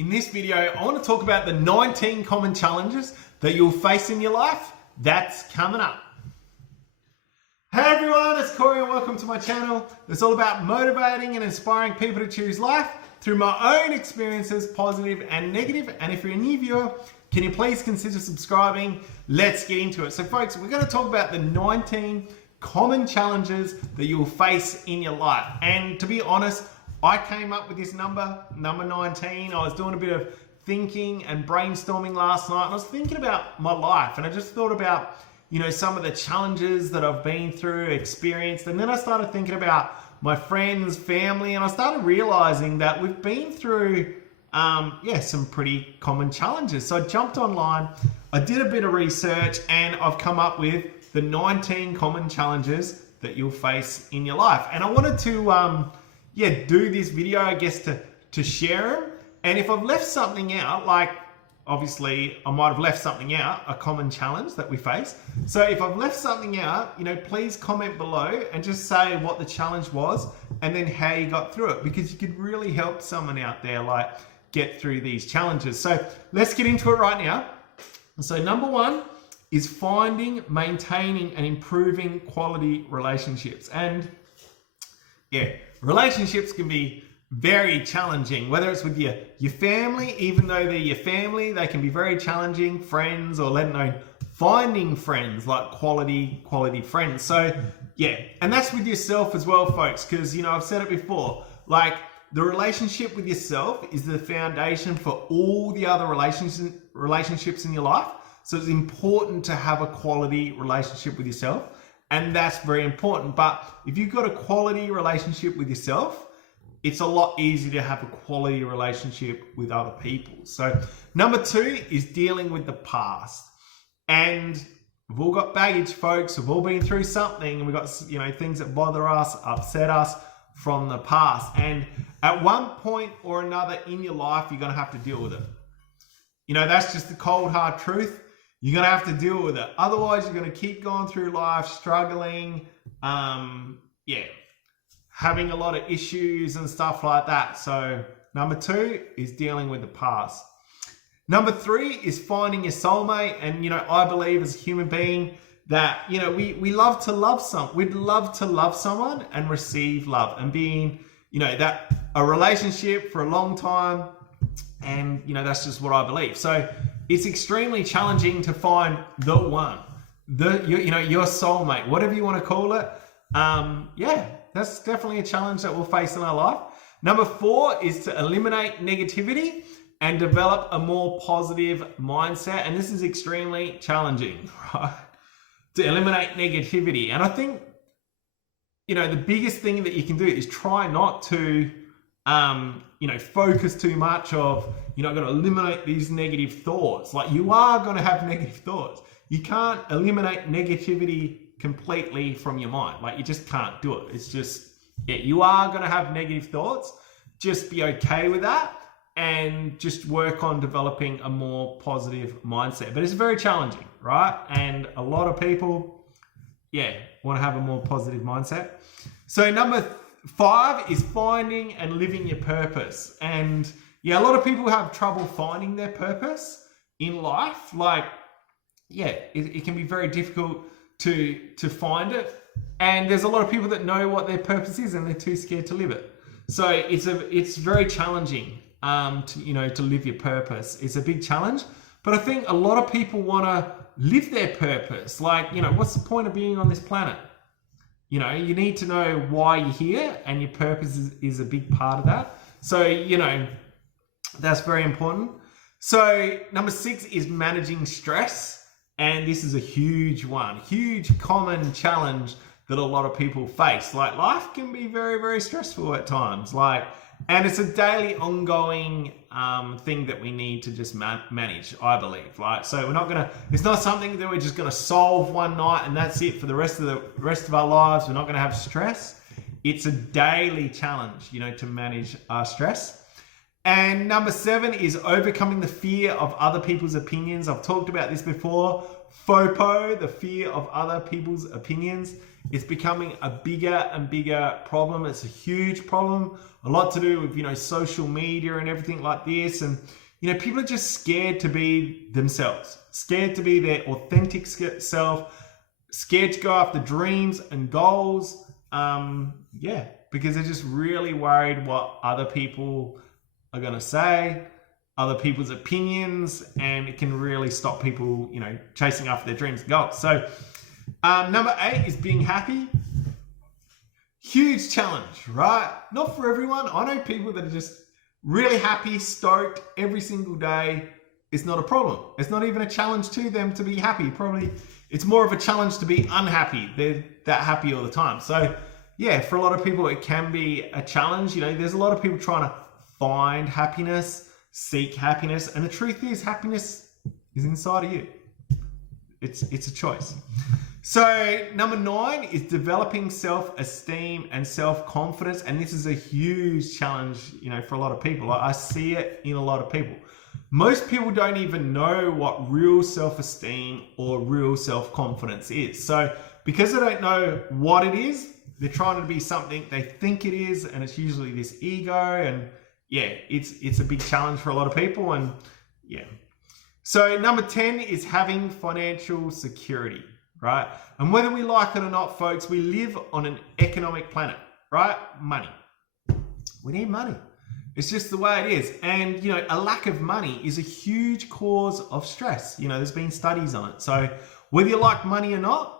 In this video, I want to talk about the 19 common challenges that you'll face in your life. That's coming up. Hey everyone, it's Cory and welcome to my channel. It's all about motivating and inspiring people to choose life through my own experiences, positive and negative. And if you're a new viewer, can you please consider subscribing? Let's get into it. So folks, we're going to talk about the 19 common challenges that you'll face in your life. And to be honest, I came up with this number 19. I was doing a bit of thinking and brainstorming last night, and I was thinking about my life, and I just thought about, some of the challenges that I've been through, experienced, and then I started thinking about my friends, family, and I started realizing that we've been through, some pretty common challenges. So I jumped online, I did a bit of research, and I've come up with the 19 common challenges that you'll face in your life. And I wanted to, do this video, I guess, to share them. And if I've left something out, like obviously I might have left something out, a common challenge that we face. So if I've left something out, please comment below and just say what the challenge was and then how you got through it, because you could really help someone out there like get through these challenges. So let's get into it right now. So number one is finding, maintaining and improving quality relationships. And relationships can be very challenging, whether it's with your family. Even though they're your family, they can be very challenging. Friends, or let alone finding friends, like quality friends. So and that's with yourself as well, folks, because I've said it before, like the relationship with yourself is the foundation for all the other relationships in your life. So it's important to have a quality relationship with yourself, and that's very important. But if you've got a quality relationship with yourself, it's a lot easier to have a quality relationship with other people. So number two is dealing with the past. And we've all got baggage, folks. We've all been through something, and we've got things that bother us, upset us from the past. And at one point or another in your life, you're going to have to deal with it. That's just the cold hard truth. You're going to have to deal with it. Otherwise, you're going to keep going through life struggling, having a lot of issues and stuff like that. So number two is dealing with the past. Number three is finding your soulmate. And, I believe as a human being that, we love to love someone. We'd love to love someone and receive love and being, that a relationship for a long time. And, that's just what I believe. So it's extremely challenging to find the one, your soulmate, whatever you want to call it. That's definitely a challenge that we'll face in our life. Number four is to eliminate negativity and develop a more positive mindset. And this is extremely challenging, right? To eliminate negativity. And I think, the biggest thing that you can do is try not to, focus too much of, going to eliminate these negative thoughts. Like, you are going to have negative thoughts. You can't eliminate negativity completely from your mind. Like, you just can't do it. It's just, you are going to have negative thoughts. Just be okay with that and just work on developing a more positive mindset. But it's very challenging, right? And a lot of people, want to have a more positive mindset. So number five is finding and living your purpose. And a lot of people have trouble finding their purpose in life. Like, it can be very difficult to find it, and there's a lot of people that know what their purpose is and they're too scared to live it. So it's very challenging to live your purpose. It's a big challenge, but I think a lot of people want to live their purpose. Like, what's the point of being on this planet? You need to know why you're here, and your purpose is a big part of that. So that's very important. So number six is managing stress. And this is a huge one, huge common challenge that a lot of people face. Like, life can be very, very stressful at times. And it's a daily ongoing thing that we need to just manage, I believe. So it's not something that we're just gonna solve one night and that's it for the rest of our lives. We're not gonna have stress. It's a daily challenge, to manage our stress. And number seven is overcoming the fear of other people's opinions. I've talked about this before. FOPO, the fear of other people's opinions. It's becoming a bigger and bigger problem. It's a huge problem, a lot to do with, you know, social media and everything like this. And, you know, people are just scared to be themselves, scared to be their authentic self, scared to go after dreams and goals. Because they're just really worried what other people are going to say, other people's opinions, and it can really stop people, you know, chasing after their dreams and goals. So number 8 is being happy. Huge challenge, right? Not for everyone. I know people that are just really happy, stoked every single day. It's not a problem. It's not even a challenge to them to be happy. Probably it's more of a challenge to be unhappy. They're that happy all the time. So yeah, for a lot of people, it can be a challenge. You know, there's a lot of people trying to find happiness, seek happiness. And the truth is, happiness is inside of you. It's a choice. So number 9 is developing self-esteem and self-confidence. And this is a huge challenge, you know, for a lot of people. I see it in a lot of people. Most people don't even know what real self-esteem or real self-confidence is. So because they don't know what it is, they're trying to be something they think it is, and it's usually this ego. And yeah, it's a big challenge for a lot of people. And yeah. So number 10 is having financial security, right? And whether we like it or not, folks, we live on an economic planet, right? Money. We need money. It's just the way it is. And, you know, a lack of money is a huge cause of stress. You know, there's been studies on it. So whether you like money or not,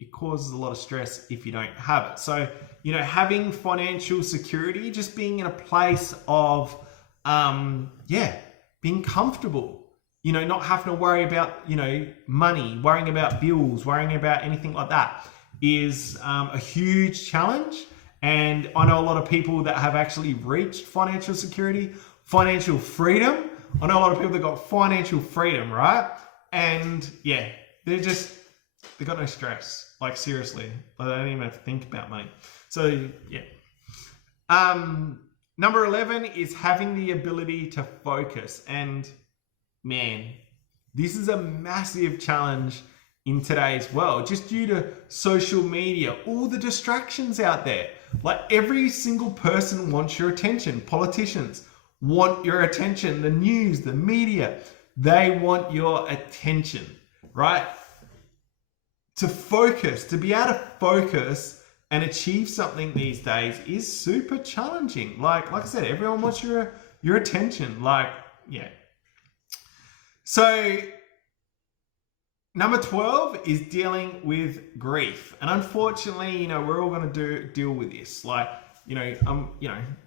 it causes a lot of stress if you don't have it. So, you know, having financial security, just being in a place of, being comfortable, you know, not having to worry about, you know, money, worrying about bills, worrying about anything like that is a huge challenge. And I know a lot of people that have actually reached financial security, financial freedom. I know a lot of people that got financial freedom, right? And yeah, they've got no stress. Like seriously, they don't even have to think about money. So yeah. Number 11 is having the ability to focus. And man, this is a massive challenge in today's world, just due to social media, all the distractions out there. Like every single person wants your attention. Politicians want your attention. The news, the media, they want your attention, right? To focus, to be able to focus and achieve something these days is super challenging. Like I said, everyone wants your attention. Like, yeah. So number 12 is dealing with grief. And unfortunately, you know, we're all going to deal with this. Like,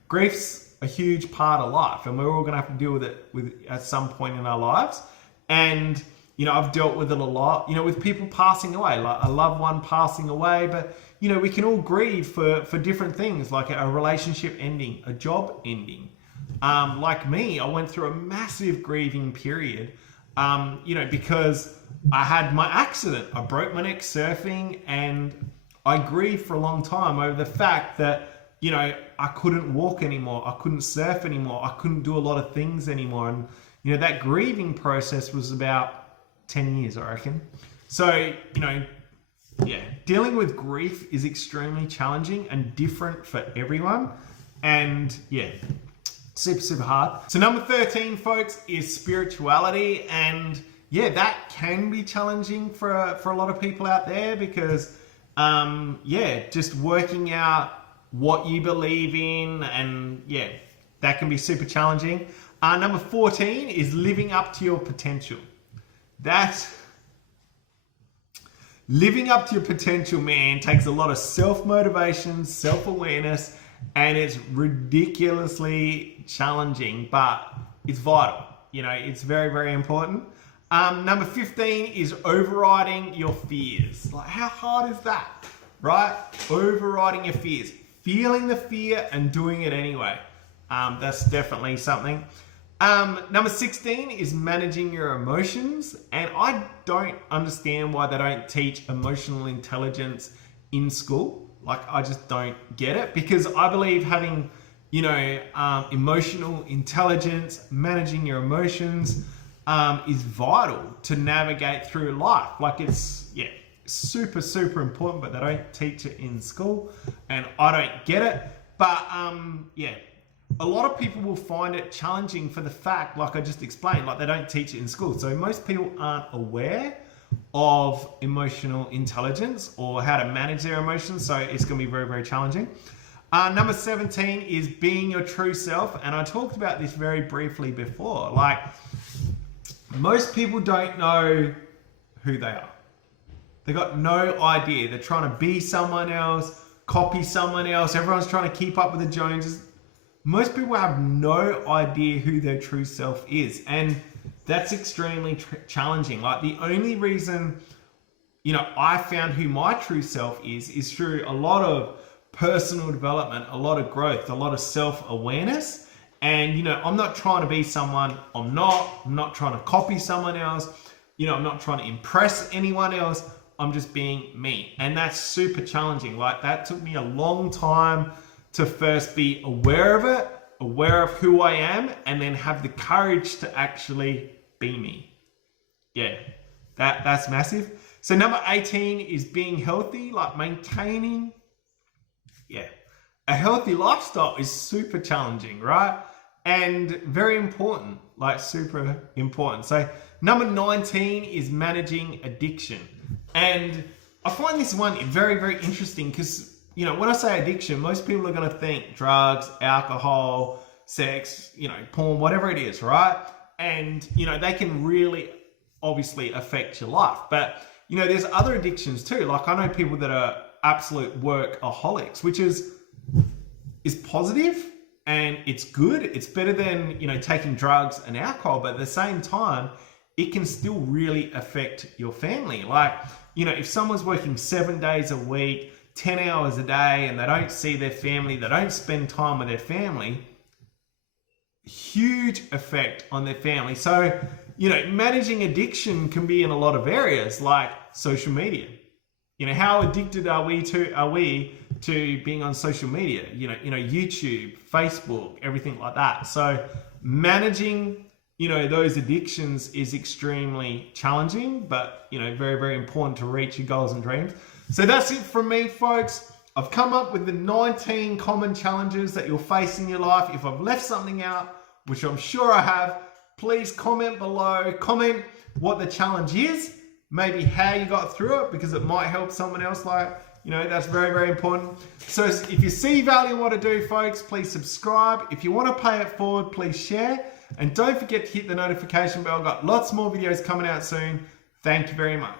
grief's a huge part of life, and we're all going to have to deal with it at some point in our lives. And, you know, I've dealt with it a lot, you know, with people passing away, like a loved one passing away. But, you know, we can all grieve for different things, like a relationship ending, a job ending. Like me, I went through a massive grieving period, because I had my accident. I broke my neck surfing, and I grieved for a long time over the fact that, you know, I couldn't walk anymore. I couldn't surf anymore. I couldn't do a lot of things anymore. And, you know, that grieving process was about 10 years, I reckon. So, you know, yeah, dealing with grief is extremely challenging and different for everyone. And yeah, super, super hard. So number 13, folks, is spirituality. And yeah, that can be challenging for a lot of people out there because, just working out what you believe in, and yeah, that can be super challenging. Number 14 is living up to your potential. Living up to your potential, man, takes a lot of self-motivation, self-awareness, and it's ridiculously challenging, but it's vital. You know, it's very, very important. Number 15 is overriding your fears. Like, how hard is that, right? Overriding your fears. Feeling the fear and doing it anyway. That's definitely something. Number 16 is managing your emotions. And I don't understand why they don't teach emotional intelligence in school. Like, I just don't get it, because I believe having, you know, emotional intelligence, managing your emotions, is vital to navigate through life. Like, it's super, super important, but they don't teach it in school, and I don't get it. But yeah, a lot of people will find it challenging for the fact, like I just explained, like they don't teach it in school. So most people aren't aware of emotional intelligence or how to manage their emotions. So it's going to be very, very challenging. Number 17 is being your true self. And I talked about this very briefly before. Like, most people don't know who they are. They got no idea. They're trying to be someone else, copy someone else. Everyone's trying to keep up with the Joneses. Most people have no idea who their true self is. And that's extremely challenging. Like, the only reason, you know, I found who my true self is through a lot of personal development, a lot of growth, a lot of self-awareness. And, you know, I'm not trying to be someone I'm not trying to copy someone else. You know, I'm not trying to impress anyone else. I'm just being me. And that's super challenging. Like, that took me a long time to first be aware of it, aware of who I am, and then have the courage to actually be me. Yeah, that's massive. So number 18 is being healthy, like maintaining. Yeah, a healthy lifestyle is super challenging, right? And very important, like super important. So number 19 is managing addiction. And I find this one very, very interesting because, you know, when I say addiction, most people are going to think drugs, alcohol, sex, you know, porn, whatever it is, right? And, you know, they can really obviously affect your life. But, you know, there's other addictions too. Like, I know people that are absolute workaholics, which is positive and it's good. It's better than, you know, taking drugs and alcohol. But at the same time, it can still really affect your family. Like, you know, if someone's working 7 days a week, 10 hours a day, and they don't see their family, they don't spend time with their family, huge effect on their family. So, you know, managing addiction can be in a lot of areas, like social media. You know, how addicted are we to being on social media? You know, YouTube, Facebook, everything like that. So managing, you know, those addictions is extremely challenging, but, you know, very, very important to reach your goals and dreams. So that's it from me, folks. I've come up with the 19 common challenges that you'll face in your life. If I've left something out, which I'm sure I have, please comment below. Comment what the challenge is, maybe how you got through it, because it might help someone else. Like, you know, that's very, very important. So if you see value in what I do, folks, please subscribe. If you want to pay it forward, please share. And don't forget to hit the notification bell. I've got lots more videos coming out soon. Thank you very much.